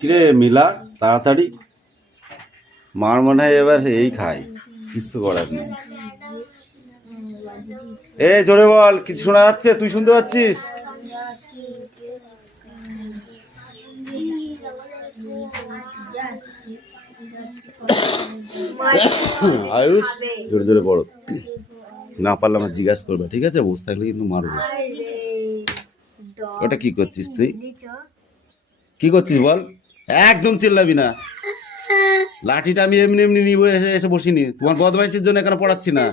কিরে মিলা তাড়াতাড়ি, মার মনে হয় এবার এই খায়, কিছু করার নেই। এ জোরে বল, কিছু শোনা যাচ্ছে? তুই শুনতে পাচ্ছিস? আয়ুষ জোরে জোরে পড়ো, না পারলে আমার জিজ্ঞাসা করবে, ঠিক আছে? বুঝতে থাকলে কিন্তু মারবো। ওটা কি করছিস তুই? কি করছিস বল? একদম চিল্লাবি না। লাঠিটা আমি এমনি এমনি নিব এসে বসিনি, তোমার বদমাইশির জন্য এখানে পড়াচ্ছি না।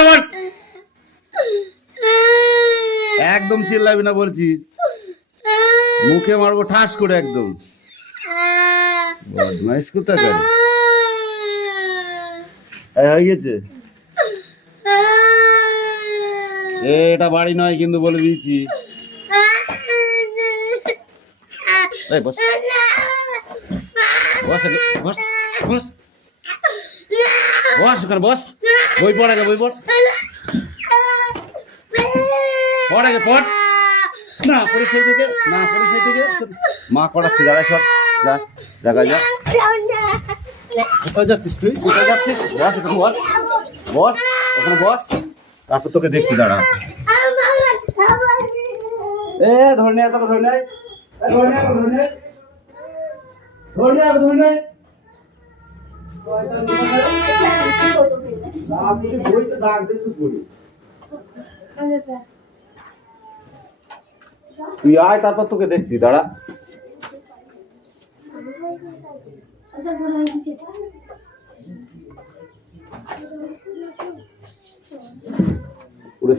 আমার একদম চিল্লাবি না বলছি, মুখে মারবো ঠাস করে একদম। বদমাইশ কোথাকার। হয়ে গেছে, এটা বাড়ি নয় কিন্তু বলে দিয়েছি। বস বস বস বস বস ওখানে বস, বই পড় আগে, বই পড়, পড় আগে পড়। না পড়ে সেই থেকে, না পড়ে সেই থেকে মা করাচ্ছে। দাঁড়া সব, যা জায়গায় যা। কোথায় যাচ্ছিস তুই? কোথায় যাচ্ছিস? বস এখানে, বস বস ওখানে বস, তারপর তোকে দেখছি। দাঁড়া, এ ধরে নে, তোকে ধরে নে, ধরে নে, ধরে নে, ধরে নে, ধরে নে। তুই আয়, তারপর তোকে দেখছি। দাঁড়া,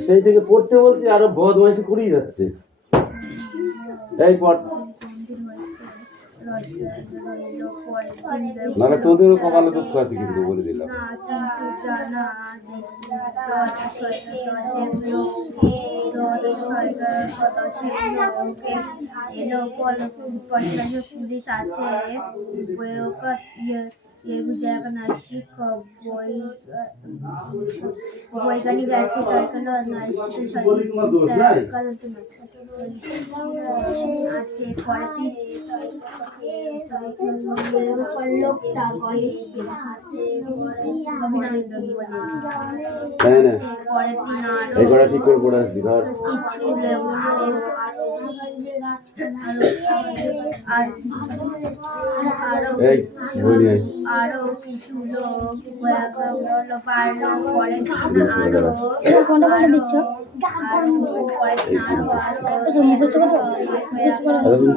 সেই থেকে পড়তে বলছি, আরো বদমাইশি করেই যাচ্ছে। এই পড়, নাহলে তোদেরও কপালে দুঃখ আছে কিন্তু, বলে দিলাম। পুলিশ আছে বৈজ্ঞানিক আছে, আছে ঠিক করে পড়ে আসবি। ধর আরো কিছু লোক পারলো পরে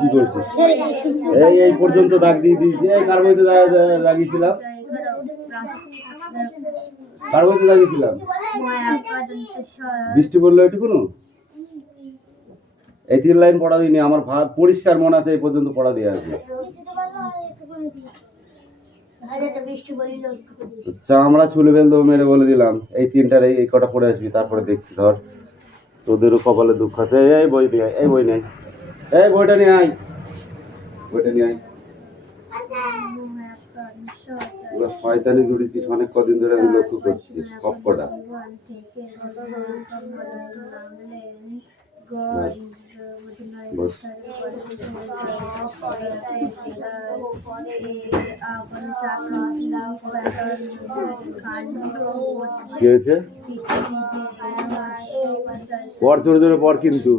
কি করছিস? এই পর্যন্ত দাগ দিয়ে দিয়েছি। কার বইতে লাগিয়েছিলাম? কার বইতে লাগিয়েছিলাম? বৃষ্টি পড়লো এটুকুনো? এই 3 লাইন পড়া দিইনি, আমার পরিষ্কার মনে আছে এই পর্যন্ত পড়া দিয়ে আছে। চামড়া ছুলে ফেলতে মেরে বলে দিলাম। এই 3টার এই কটা পড়ে আসবি, তারপরে দেখছি। ধর তোদেরও কপালে দুঃখ আছে। এই বই নিয়ে, এই বই নেই, এই বইটা নিয়ে আয়, বইটা নিয়ে আয়। শয়তানি জুড়েছিস অনেক কদিন ধরে, আমি লক্ষ্য করছিস সবকটা। কি হয়েছে? পর জোরে জোরে পর কিন্তু।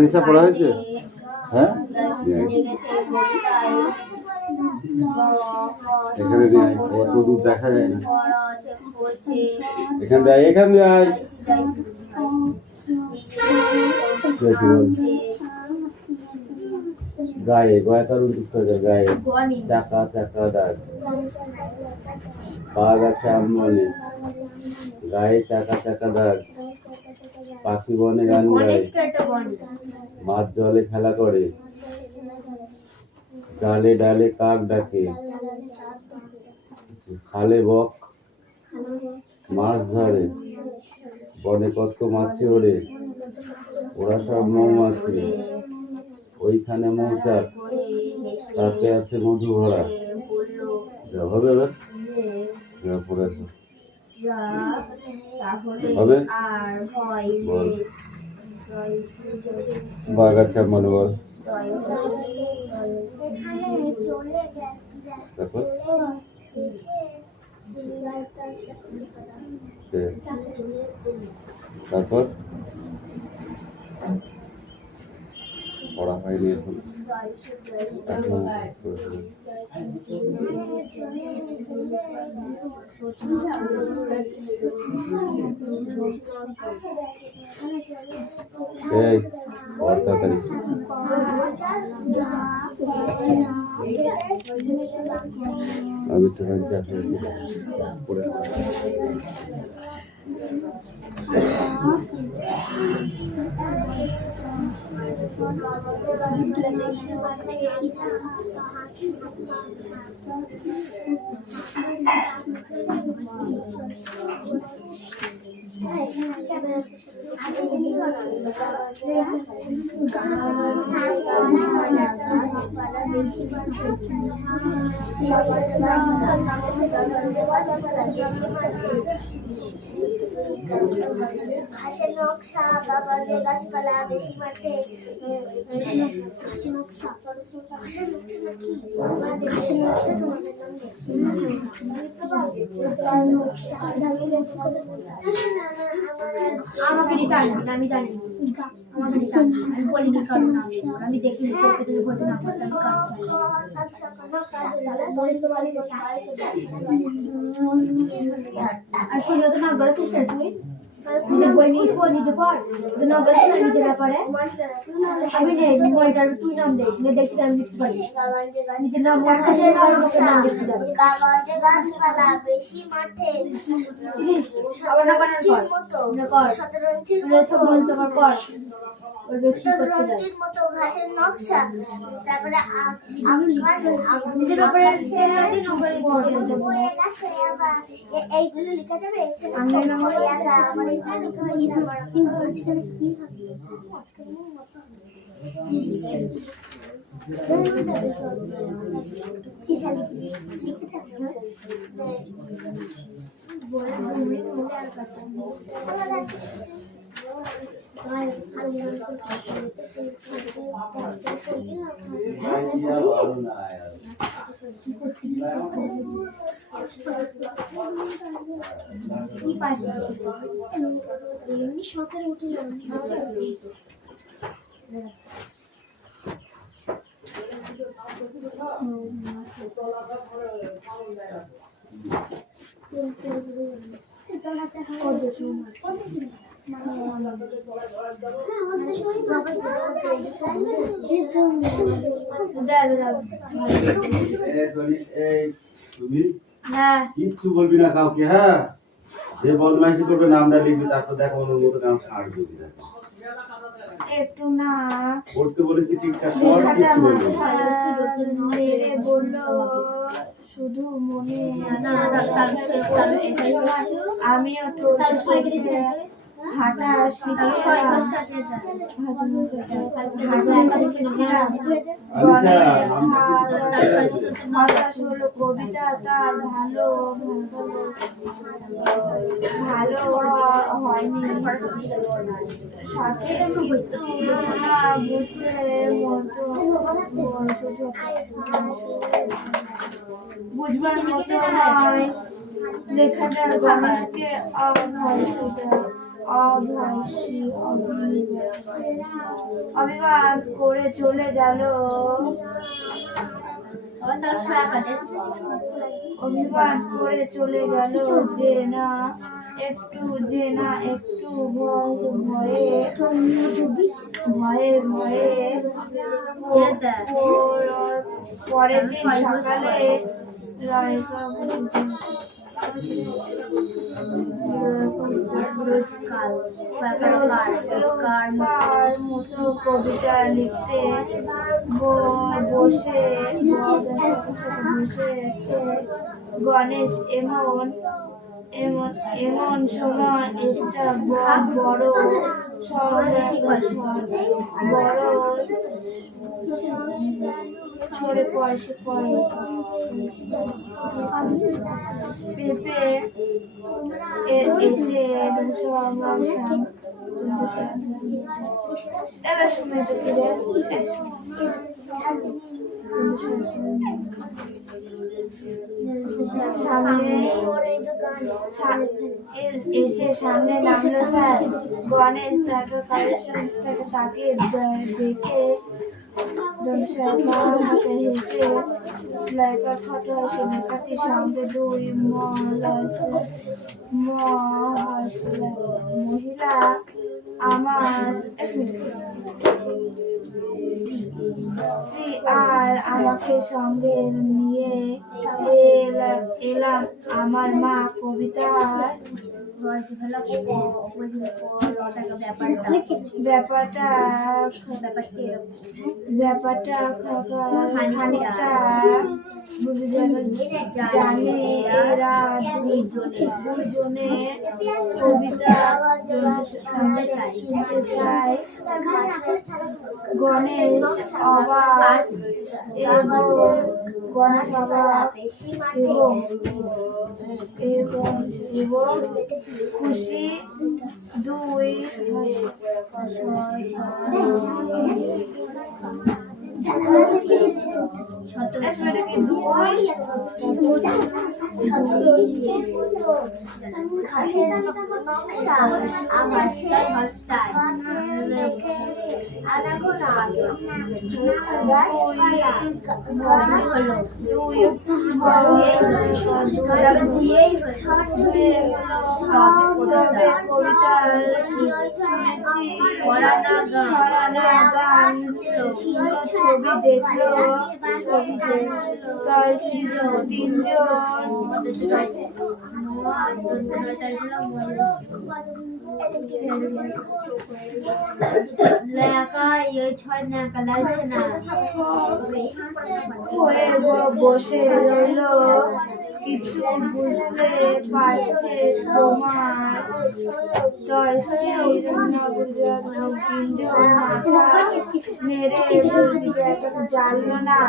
নিশা পড়া হয়েছে? হ্যাঁ এখানে নিয়ে আয়, অত দূর দেখা যায় না। বড় আছে করছে এখান দিয়ে আয়, এখান দিয়ে আয়। গায়ে গয়াকার গায়ে চাকা চাকা দাগ, বাঘ আছে আমনে, গায়ে চাকা চাকা দাগ, পাখি বনে গান গায়, মাছ জলে খেলা করে, ডালে ডালে কাক ডাকে, খালে বক মাছ ধরে, বনে কত মাছি ওড়ে, ওরা সব মৌমাছি, ওইখানে মৌচাক, তাতে আছে মধু ভরা। হবে এবার পড়ে আছে হবে বল। বাঘ আছে আমার বল। তারপর তারপর পড়া হয়নি এখন। এই পড় তাড়াতাড়ি। আমি তো চা খেয়েছি পড়ে। ঘাসের নকশা বাবালে গাছপালা বেশি মাঠে ঘাসের নকশা তোমাদের আমাকে দিতে আসবি না, আমি জানি আমাকে দিতে আসবি না। আমি বলি না কারণ আমি দেখি বলতে না আর শুনে তো না বলেছিস না তুই নিজের বই নিয়ে পড়, নিজে পড় তো না বলেছিস না নিজের ব্যাপারে। আমি নেই মনিটার তুই নাম দে, দেখছি আমি লিখতে পারি নিজের নাম গাছপালা বেশি মাঠে শতরঞ্জির মতো ঘাসের নকশা, তারপরে এইগুলো লেখা যাবে। আমার এখানে মাঝখানে কি এমনি সকালে উঠে কিচ্ছু বলবি না কাউকে, হ্যাঁ? যে বদমাইশি করবে নামটা লিখবি, তারপর দেখো ওর মতো নাম ছাড় দিবি। একটু না পড়তে বলেছি ঠিকঠাক পড়, কিচ্ছু বলবি না। মেরে বললো শুধু মনে আমিও তো হাঁটা হলো কবিতা তার ভালো হয়নি সাথে কিন্তু না বুঝতে মতো বুঝবার মতো নয়। লেখাটার গণেশকে অভিবাদ করে চলে গেল। অভিমান করে চলে গেল যে না একটু ভয়ে ভয়ে ভয়ে পরের দিন সকালে রায়কা রোজকার মতো কবিতা লিখতে বসেছে গণেশ। এমন সময় একটা বড় সরে পয়সা পেঁপে এসে সময় তো ফিরে এসে সামনে নামলো স্যার গণেশ। তারপর কালেকশনটাকে তাকে দেখে হেসে লাইকা ফটো আসে লেখাটির সঙ্গে দুই মহিলা আমার আর আমাকে সঙ্গে নিয়ে এলাম। আমার মা কবিতার ব্যাপারটা খানিকটা জানে। এরা দুজনে কবিতা শুনতে চায়। গণেশ অবাক এবং খুশি দুই ছবি দেখলো। বসে রইল কিছু বুঝতে পারছে তোমার মেরে জানলো না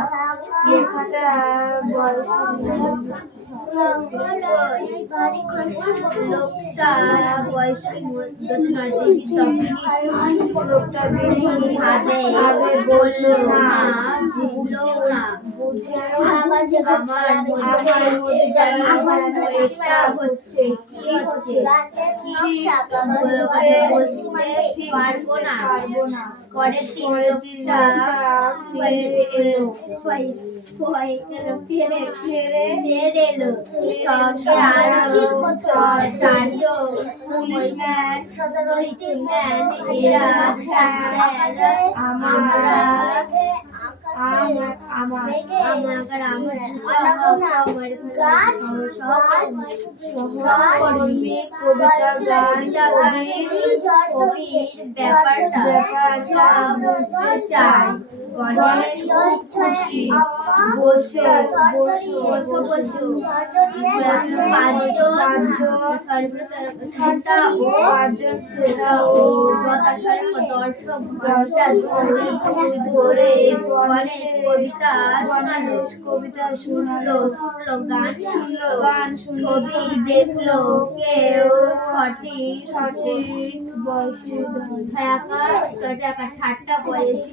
লেখাটা লোকটা বললো না হচ্ছে পারবো না। পরের দিন ফিরে এলো সঙ্গে আরো চারজন পুলিশম্যান। এরা ব্যাপারটা বুঝতে চায়। গণেশ খুশি বসে দর্শক ধরে গণেশ কবিতা শুনলো গান শুনলো ছবি দেখলো কেউ সঠিক ছয়াকার ছয়টাকার ঠাট্টা বয়সী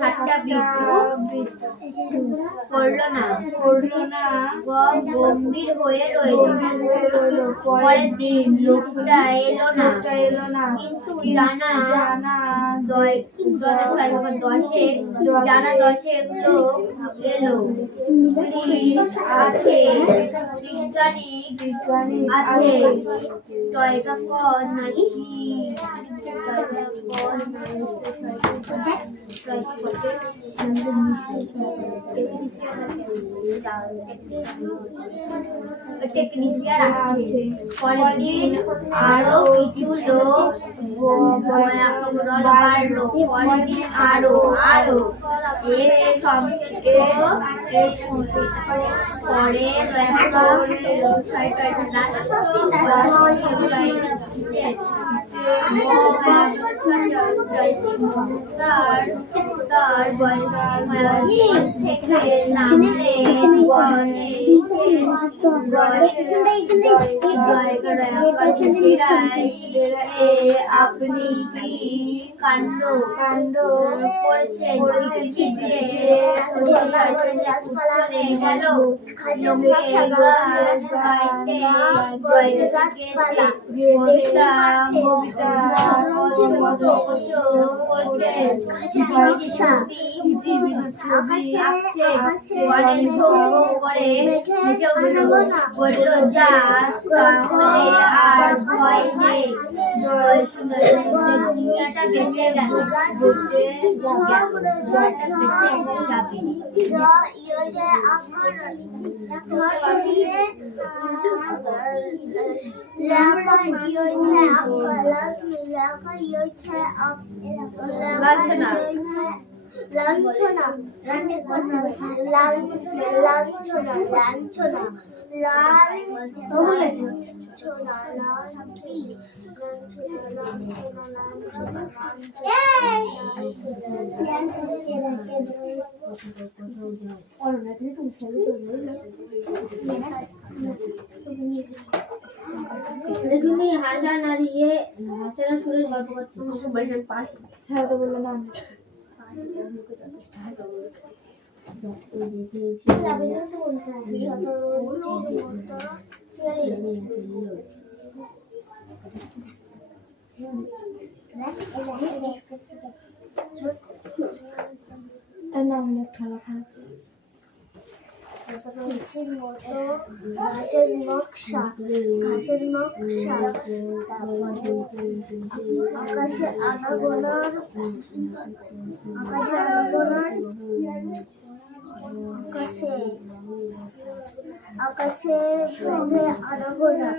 ঠাট্টা বিদ্রুপ করলো না গম্ভীর হয়ে রইল পরের দিন লোকটা এলো না কিন্তু জানা দশেক লোক এলো পুলিশ আছে বিজ্ঞানী আছে টয়কা কর নাসি টেকনিশিয়ান আছে পরের দিন আরো কিছু লোক বাড়লো পরের দিন আরো পরে তার থেকে আপনি কি কাণ্ড করছেন বলল যা তাহলে আর ভয় নেই দুনিয়াটা বেঁচে গেল লাঞ্ছনা তুমি হাসা নাড়িয়ে হাসানা সুরের গল্প করছো ছাড়া তো বললো না ঘাসের নকশা আকাশে আনাগোনার আকাশে শোভে আনাগোনা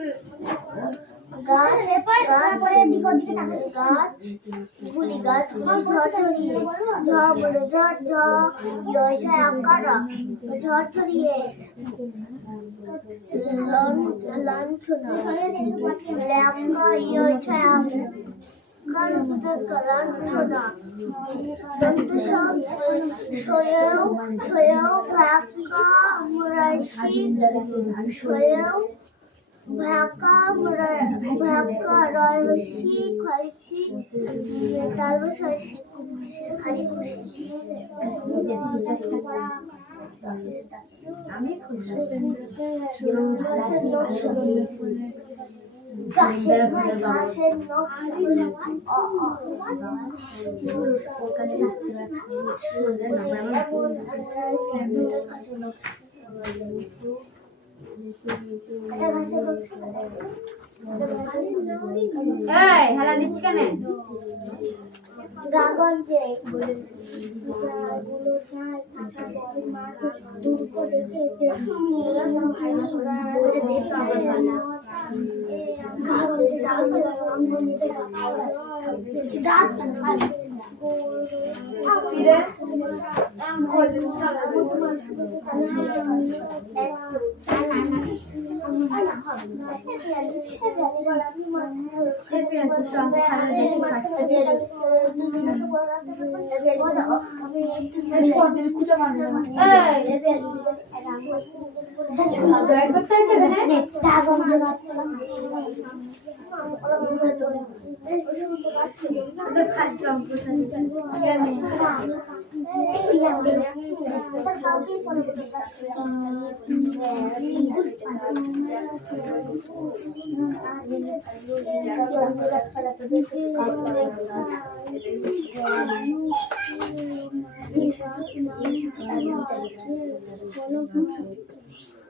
গাছগুলি ঝড়ঝড়িয়ে ঝড়ঝড়িয়ে লাঞ্ছনা ল্যাঙ্গা লাঞ্ছনা দন্ত সব সয়েও ভাকা মুরাশি ভাকা রয়সি খয়সি তালবসি খালি খুশি আমি খুশি ঘাসের হেলা দিচ্ছি কেন গাগঞ্জে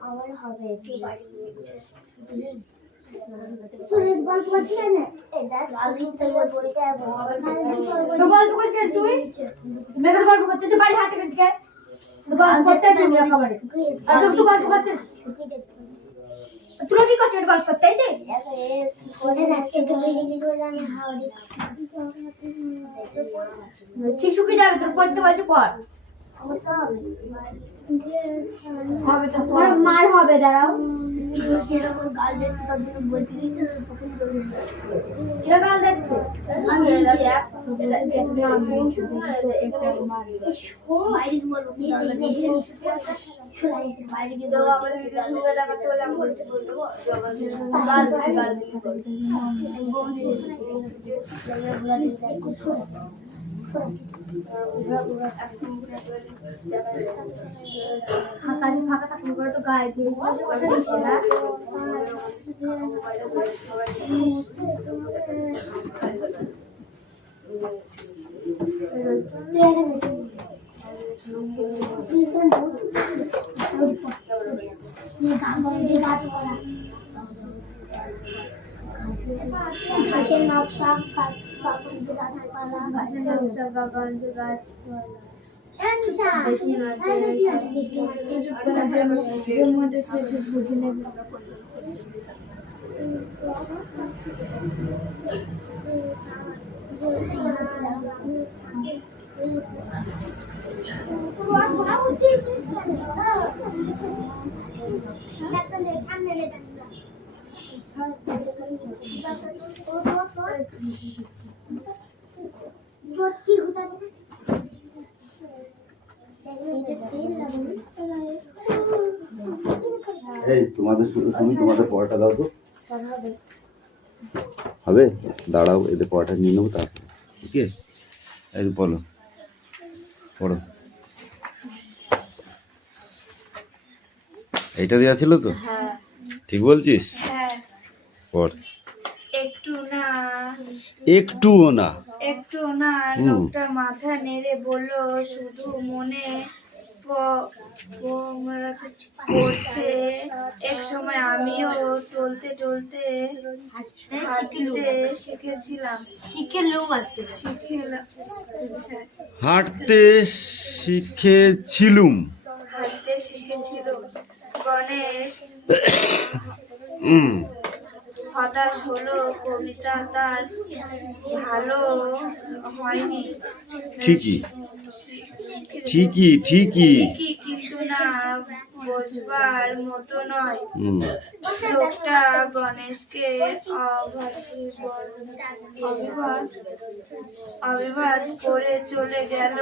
আমার হবে তুই বাড়ি সুরেশ গল্প করছিস না এটা আগে থেকে বইটা তো গল্প করছিস তুই মেয়ের গল্প করছিস তুই বাড়ি হাতে কেটে গল্প করতে আসিস না খাবারে আর তুই গল্প করছিস তুই কি করছিস গল্প করতে আছিস করে যাচ্ছে তো লিখে করে আমি হাওড়ি ঠিক শুকিয়ে যাবে তোর পড়তে বলছে পড় আমার তো হবে হবে তো তোমার মার হবে দাঁড়াও যেরকম গাল দিচ্ছে তার জন্য বলতে গিয়ে তখন কিরা গাল দিচ্ছে বাইরে বলবো বাইরে গিয়ে দেবো আবার দেখা চলে আমি বলছি বলবো গাল গাল ফাঁকা ফাঁকা থাকলে পরে তো গায়ে দিয়ে বসে দিস না ঘাসের নকশা কাপড় গাছপালা এই তোমাদের শুনি তোমাদের পড়াটা দাও তো হবে দাঁড়াও এদের পড়াটা নিয়ে নেবো তারপরে ওকে এই বলো পড়ো এইটা দেওয়া ছিল তো ঠিক বলছিস পড় একটুও না লোকটা মাথা নেড়ে বলল শুধু মনে পড়ছে এক সময় আমিও টলতে টলতে হাঁটতে শিখেছিলাম হাঁটতে শিখেছিলুম গণেশ হতাশ হলো কবিতা তার ভালো হয়নি ঠিকই কিন্তু না বোঝবার মতো নয় লোকটা গণেশকে অভিবাদ করে চলে গেল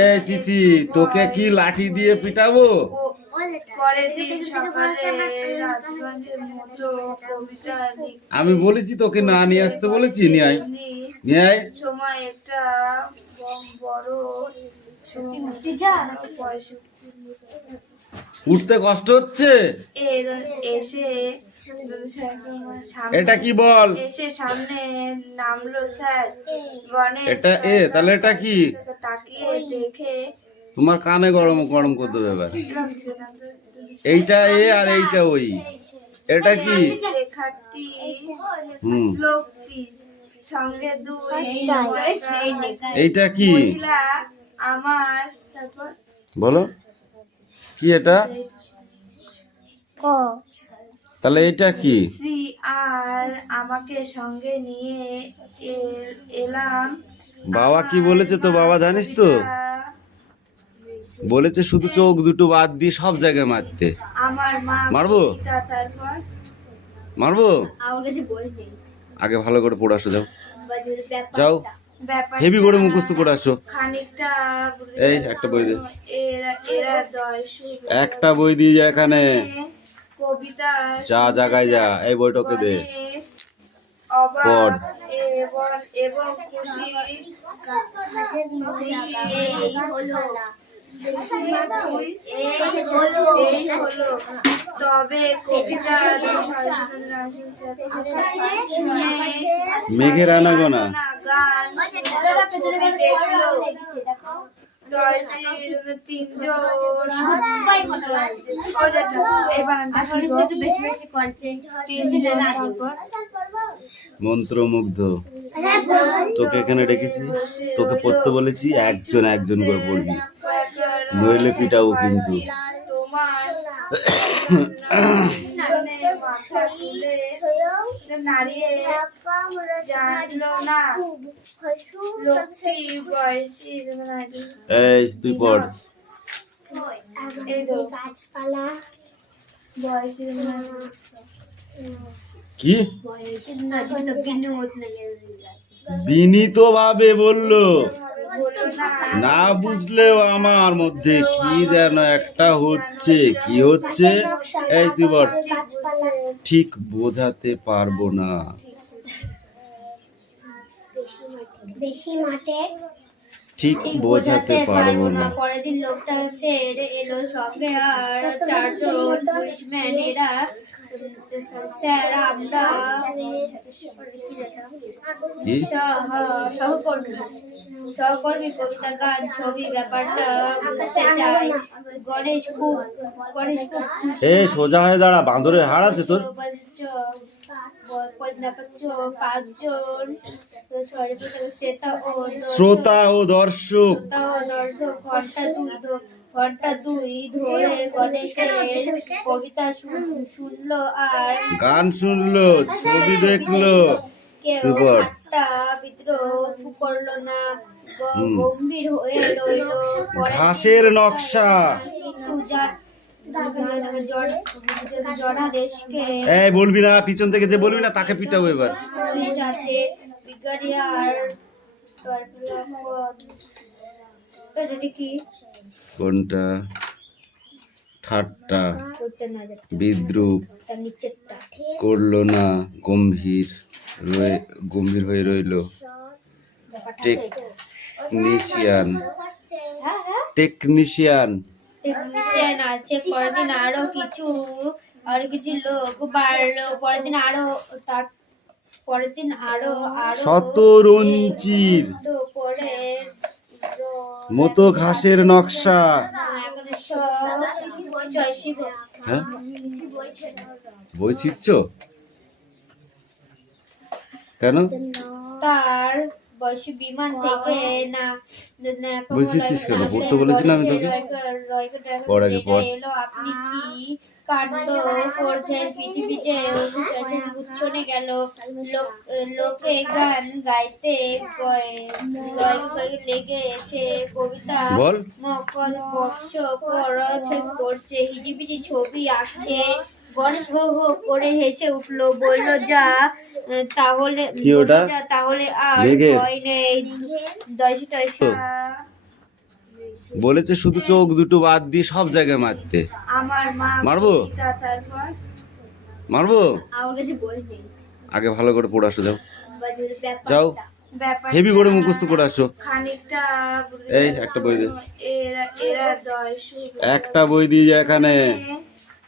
এই তিথি তোকে কি লাঠি দিয়ে পিটাবো পরের দিন সকালে রাজগঞ্জের মতো কবিতা আমি বলেছি তোকে না নিয়ে আসতে বলেছি নিয়ে আয় সময় একটা বড় উঠতে কষ্ট হচ্ছে এসে এটা কি বল এসে সামনে নামলো স্যার গণেশ এটা তাহলে এটা কি তাকিয়ে দেখে তোমার কানে গরম গরম করতে হবে এবার এইটা আর এইটা ওই এটা কি লেখাটি হুম লোকটি সঙ্গে দুই এইটা কি মহিলা আমার তারপর বলো কি এটা তাহলে এটা কি শ্রী আর আমাকে সঙ্গে নিয়ে এলাম বাবা কি বলেছে তো বাবা জানিস তো বলেছে শুধু চোখ দুটো বাদ দিয়ে সব জায়গায় মারতে আমার মা মারবো তারপর মারবো আগে ভালো করে পড়ে আসো যাও ব্যাপার হেভি করে মুখস্থ করে আসো খানিকটা এই একটা বই দে এরা একটা বই দিয়ে যা এখানে কবিতা যা জায়গায় যা এই বইটাকে দে পড়। অবাক এবং খুশি ঘাসের মধ্যে এই হলো এই হলো তবে কবিতা শুনে মেঘের আনাগোনা। গান ছবি দেখলো তিনজন মন্ত্রমুগ্ধ। তোকে এখানে ডেকেছি, তোকে পড়তে বলেছি, একজন একজন করে পড়বি, নইলে পিটাবো কিন্তু। তোমার নাড়িয়ে জানলো না লক্ষ্মী বয়সী এই তুই পড়। গাছপালা বয়সী কি বিনীত ভাবে বললো, না বুঝলেও আমার মধ্যে কি যেন একটা হচ্ছে। কি হচ্ছে? এই তুই বল। গাছপালা ঠিক বোঝাতে পারবো না। বেশি মাঠে ঠিক বোঝাতে পারবো না। পরের দিন লোকটা ফের এলো সঙ্গে আর চারজন পুলিশম্যান। এরা স্যার আমরা কি? সহকর্মী কবিতা গান ছবি ব্যাপারটা বুঝতে চাই। গণেশ খুব এ সোজা হয়ে দাঁড়া, বাঁদরের হাড় আছে তোর। শ্রোতা ও দর্শক ঘন্টা দুই ধরে গণেশের কবিতা শুনলো আর গান শুনলো, ছবি দেখলো। কেউ তুই বল। ঠাট্টা বিদ্রোহ করলো না, গম্ভীর হয়ে রইলো। ঘাসের নকশা। জনাদেশকে এই বলবি না, পিছন থেকে যে বলবি না তাকে পিটাবো এবার। পুলিশ আছে, ব্রিগেডিয়ার এটা কি কোনটা? ঠাট্টা করতে না যেটা বিদ্রুপ তার নিচেরটা করলো না, গম্ভীর হয়ে রইলো। টেকনিশিয়ান টেকনিশিয়ান টেকনিশিয়ান আছে। পরের দিন আরো কিছু লোক বাড়লো। পরের দিন আরো শতরঞ্চির করে মতো ঘাসের নকশা। হ্যাঁ, বই ছিচ্ছ কেন? তার বয়সী বিমান থেকে বুঝেছিস কেন? পড়তে বলেছিলাম আমি তোকে। পড় আগে পড়। এলো আপনি কি কাণ্ড করছেন? পৃথিবী যে উচ্ছনে গেল। লোকে গান গাইতে লেগেছে, কবিতা বল। মকল বর্ষ করছে, হিজিবিজি ছবি আঁকছে। গণেশ হো হো করে হেসে উঠলো, বলল যা তাহলে কি ওটা? তাহলে আর মেঘের? ভয় নেই। বলেছে শুধু চোখ দুটো বাদ দিয়ে সব জায়গায় মারতে। আমার মা মারবো? কবিতা, তারপর মারবো? আমার কাছে বই নেই। আগে ভালো করে পড়ে আসো, যাও ব্যাপারটা। যাও, ব্যাপার হেভি করে মুখস্থ করে আসো। খানিকটা এই একটা বই দে। এরা দয়সু একটা বই দিয়ে যা এখানে।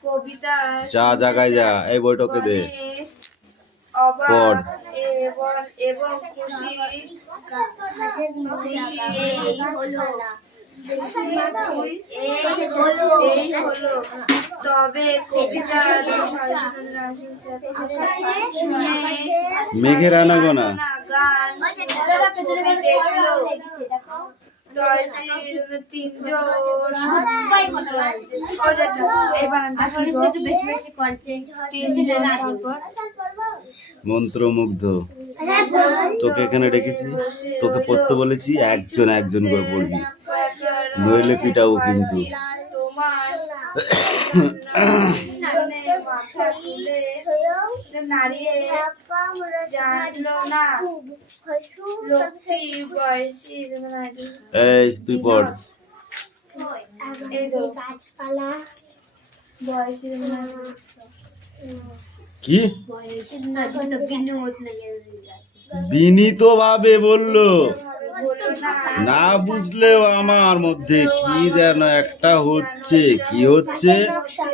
কবিতা যা জায়গায় যা, এই বইটাকে দে। গণেশ পড়। অবাক এবং খুশি ঘাসের মধ্যে এই হলো এই হলো তবে কবিতা শুনে মেঘের আনাগোনা। গান ছবি দেখলো তিনজন মন্ত্রমুগ্ধ। তোকে এখানে ডেকেছি, তোকে পড়তে বলেছি, একজন একজন করে পড়বি, নইলে পিটাবো কিন্তু। তোমার নাড়িয়ে জানলো না লক্ষ্মী বয়সী এই তুই পড়। গাছপালা বয়সী কি না কিন্তু বিনোদ নাই বিনীত ভাবে বললো বললো না না বুঝলেও আমার মধ্যে কি যেন একটা হচ্ছে কি হচ্ছে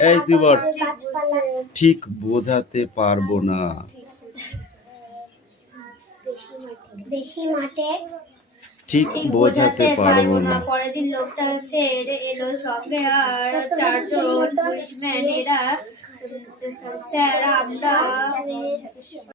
এই তুই বল গাছপালা ঠিক বোঝাতে পারবো না বেশি মাঠে ঠিক বোঝাতে পারবো না পরের দিন লোকটা ফের এলো সঙ্গে আর চারজন পুলিশম্যান এরা স্যার আমরা